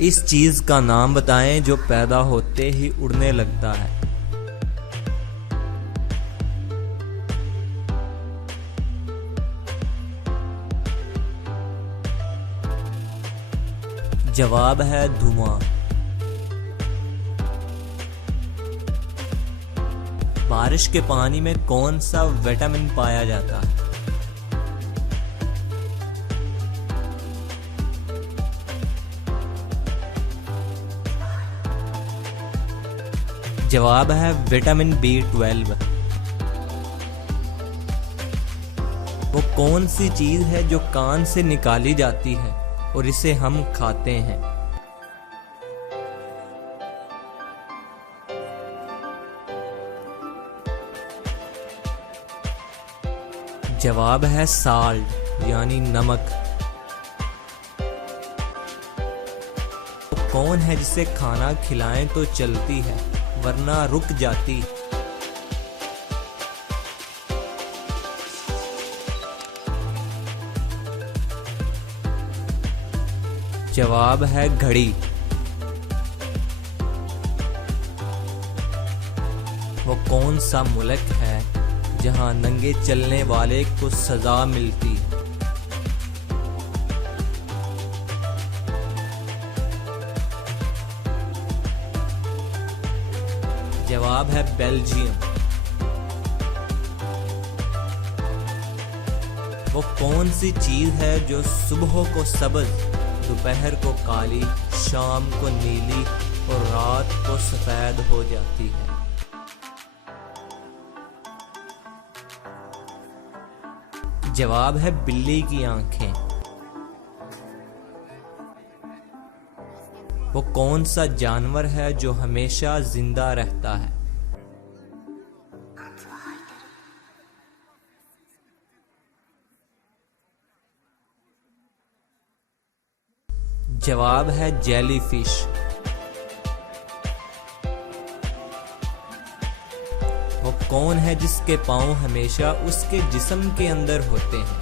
इस चीज का नाम बताएं जो पैदा होते ही उड़ने लगता है। जवाब है धुआं। बारिश के पानी में कौन सा विटामिन पाया जाता है? जवाब है विटामिन B12। वो कौन सी चीज है जो कान से निकाली जाती है और इसे हम खाते हैं? जवाब है साल्ट यानी नमक। वो कौन है जिसे खाना खिलाएं तो चलती है वरना रुक जाती? जवाब है घड़ी। वो कौन सा मुल्क है जहां नंगे चलने वाले को सजा मिलती है? जवाब है बेल्जियम। वो कौन सी चीज है जो सुबह को सब्ज, दोपहर को काली, शाम को नीली और रात को सफेद हो जाती है? जवाब है बिल्ली की आंखें। वो कौन सा जानवर है जो हमेशा जिंदा रहता है? जवाब है जेलीफिश। वो कौन है जिसके पांव हमेशा उसके जिस्म के अंदर होते हैं?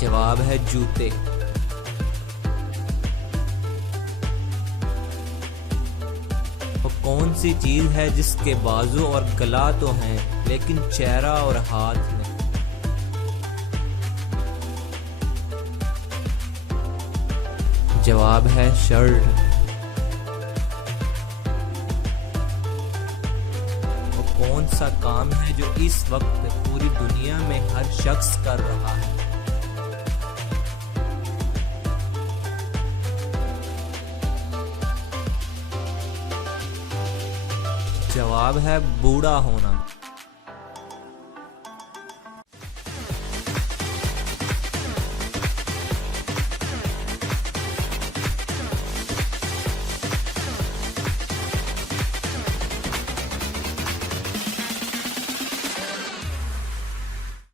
जवाब है जूते। वो कौन सी चीज है जिसके बाजू और गला तो हैं लेकिन चेहरा और हाथ नहीं? जवाब है शर्ट। वो कौन सा काम है जो इस वक्त पूरी दुनिया में हर शख्स कर रहा है? जवाब है बूढ़ा होना।